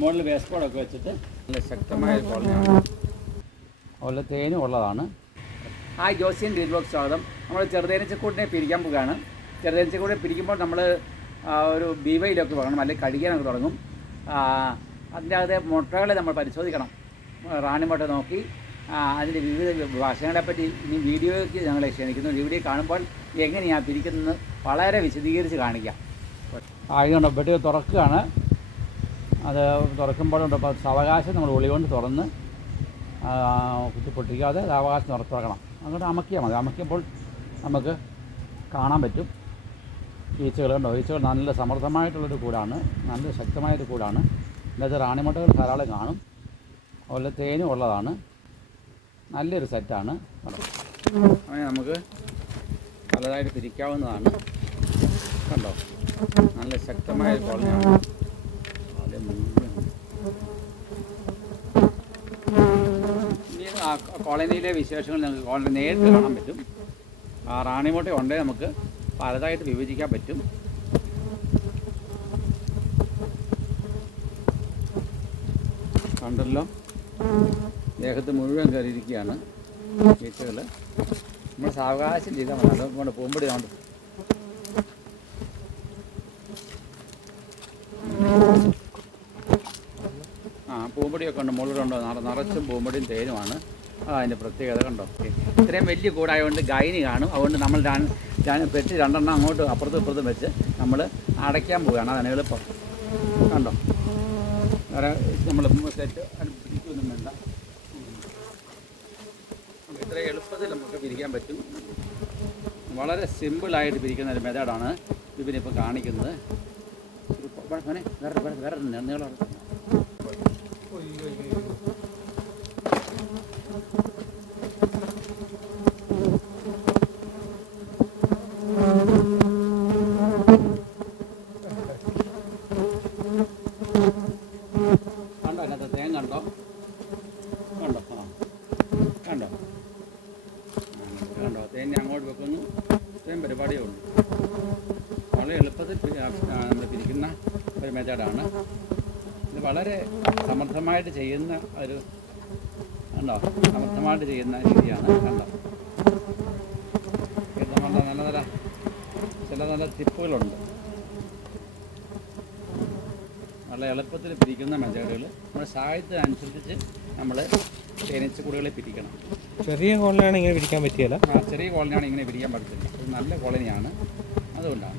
മുകളിൽ ബോർഡൊക്കെ വെച്ചിട്ട് നല്ല ശക്തമായ കോളനിയാണ് അതുപോലെ തേനും ഉള്ളതാണ്. ഹായ് ജോസിയൻ ബോക്സ് സ്വാഗതം. നമ്മൾ ചെറുതേനച്ചക്കൂട്ടിനെ പിരിക്കാൻ പോകുകയാണ് ചെറുതേനച്ചക്കൂട്ടിനെ പിരിക്കുമ്പോൾ നമ്മൾ ഒരു ബീവയിലൊക്കെ വേണം അല്ലെങ്കിൽ കഴുകിയാനൊക്കെ തുടങ്ങും. അതിന്റെ അകത്തെ മുട്ടകളെ നമ്മൾ പരിശോധിക്കണം. റാണി മുട്ട നോക്കി അതിന്റെ വിവിധ ഭക്ഷണങ്ങളെ പറ്റി ഇനി വീഡിയോയ്ക്ക് ഞങ്ങളെ ക്ഷണിക്കുന്നു. വീഡിയോ കാണുമ്പോൾ എങ്ങനെയാണ് പിരിക്കുന്നത്? വളരെ വിശദീകരിച്ച് കാണിക്കാം. ആയതുകൊണ്ട് ബെഡ് തുറക്കുകയാണ്. അത് തുറക്കുമ്പോഴുണ്ട്. അപ്പോൾ സാവകാശം നമ്മൾ ഉളി കൊണ്ട് തുറന്ന് കുത്തി പൊട്ടിക്കാതെ സാവകാശം തുറ തുറക്കണം. അങ്ങോട്ട് അമക്കിയാൽ മതി. അമക്കിയപ്പോൾ നമുക്ക് കാണാൻ പറ്റും. ഈച്ചകൾ കണ്ടോ? ഈച്ചകൾ നല്ല സമൃദ്ധമായിട്ടുള്ളൊരു കൂടാണ്. നല്ല ശക്തമായൊരു കൂടാണ്. ഇന്നത്തെ റാണിമുട്ടകൾ ധാരാളം കാണും. അതുപോലെ തേനും ഉള്ളതാണ്. നല്ലൊരു സെറ്റാണ്. അങ്ങനെ നമുക്ക് പലതായിട്ട് തിരിക്കാവുന്നതാണ്. കണ്ടോ? നല്ല ശക്തമായ കോളനിയാണ് അത് മുഴുവൻ. ഇനി ആ കോളനിയിലെ വിശേഷങ്ങൾ നിങ്ങൾക്ക് കോളനി നേരിട്ട് കാണാൻ പറ്റും. ആ റാണിമുട്ട ഉണ്ടെങ്കിൽ നമുക്ക് പലതായിട്ട് വിഭജിക്കാൻ പറ്റും. കണ്ടല്ലോ? ദേഹത്ത് മുഴുവൻ കയറിയിരിക്കുകയാണ്. വീട്ടുകൾ നമ്മൾ സാവകാശം ചെയ്താൽ മതി. അതുകൊണ്ട് പോകുമ്പോഴേ ഉണ്ട് ആ പൂമ്പൊടിയൊക്കെ ഉണ്ട് മുകളിലുണ്ടോ നിറ നിറച്ചും പൂമ്പൊടിയും തേനുമാണ്. അതിന്റെ പ്രത്യേകത കണ്ടോ? ഇത്രയും വലിയ കൂടായതുകൊണ്ട് ഗൈനി കാണും. അതുകൊണ്ട് നമ്മൾ പെട്ടി രണ്ടെണ്ണം അങ്ങോട്ട് അപ്പുറത്തും ഇപ്പുറത്തും വെച്ച് നമ്മൾ അടയ്ക്കാൻ പോവുകയാണ്. അതാണ് എളുപ്പം. കണ്ടോ? വേറെ നമ്മൾ സെറ്റ് പിടിക്കൊന്നും വേണ്ട. ഇത്ര എളുപ്പത്തിൽ നമുക്ക് പിരിക്കാൻ പറ്റും. വളരെ സിമ്പിളായിട്ട് പിരിക്കുന്ന ഒരു മെത്തേഡാണ് ഇവനിപ്പോൾ കാണിക്കുന്നത്. വേറെ വേറെ വേറെ നീളം പരിപാടിയേ ഉള്ളൂ. വളരെ എളുപ്പത്തിൽ നമ്മൾ പിരിക്കുന്ന ഒരു മെത്തേഡാണ് ഇത് വളരെ സമർത്ഥമായിട്ട് ചെയ്യുന്ന ഒരു ഉണ്ടോ സമർത്ഥമായിട്ട് ചെയ്യുന്ന രീതിയാണ് കണ്ടോ? ഇത് നല്ല നല്ല ചില നല്ല ടിപ്പുകളുണ്ട്. വളരെ എളുപ്പത്തിൽ പിരിക്കുന്ന മെത്തേഡുകൾ. നമ്മുടെ സാഹിത്യത്തിനനുസരിച്ച് നമ്മൾ തേനീച്ച കുടികളെ പിരിക്കണം. ചെറിയ കോളനിയാണ് ഇങ്ങനെ പിടിക്കാൻ പറ്റിയല്ല. ആ ചെറിയ കോളനിയാണ് ഇങ്ങനെ പിരിക്കാൻ പറ്റത്തില്ല. നല്ല കോളനിയാണ്. അതുകൊണ്ടാണ്.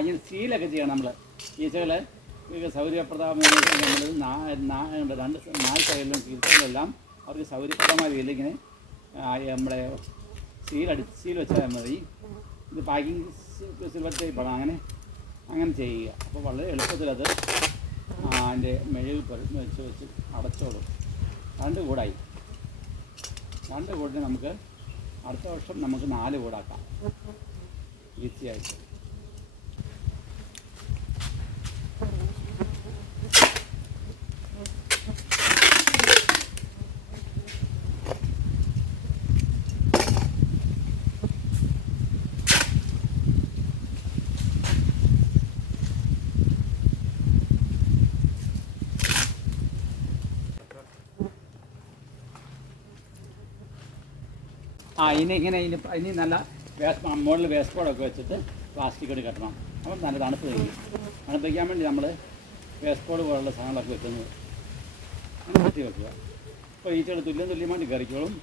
അതിന് സീലൊക്കെ ചെയ്യണം നമ്മൾ ഈച്ചകളെ സൗകര്യപ്രദമായ നമ്മൾ രണ്ട് നാല് സൈഡിലും കീഴ്സൈഡിലെല്ലാം അവർക്ക് സൗകര്യപ്രദമായ രീതിയിൽ ഇങ്ങനെ നമ്മളെ സീലടിച്ച് സീൽ വെച്ചാൽ മതി. ഇത് പാക്കിംഗ് സിൽവർ ടൈപ്പാണ് അങ്ങനെ അങ്ങനെ ചെയ്യുക. അപ്പോൾ വളരെ എളുപ്പത്തിൽ അത് അതിന്റെ മെഴുകിൽ പുര- വെച്ച് വെച്ച് അടച്ചോളും. രണ്ട് കൂടായി. രണ്ട് കൂടിനെ നമുക്ക് അടുത്ത വർഷം നമുക്ക് നാല് കൂടാക്കാം. ഈസിയായിട്ട്. ആ ഇനി ഇങ്ങനെ ഇനി ഇനി നല്ല വേസ്റ്റ് മുകളിൽ വേസ്റ്റ് ബോർഡൊക്കെ വെച്ചിട്ട് പ്ലാസ്റ്റിക് ഇട്ട് കെട്ടണം. അപ്പം നല്ല തണുപ്പ് തയ്ക്കും തണുപ്പ് വയ്ക്കാൻ വേണ്ടി നമ്മൾ വേസ്റ്റ് ബോർഡ് പോലുള്ള സാധനങ്ങളൊക്കെ വെക്കുന്നത് അങ്ങനെ കെട്ടി വെക്കുക അപ്പോൾ ഈച്ചകൾ തുല്യം തുല്യമായിട്ട് കറിക്കോളും.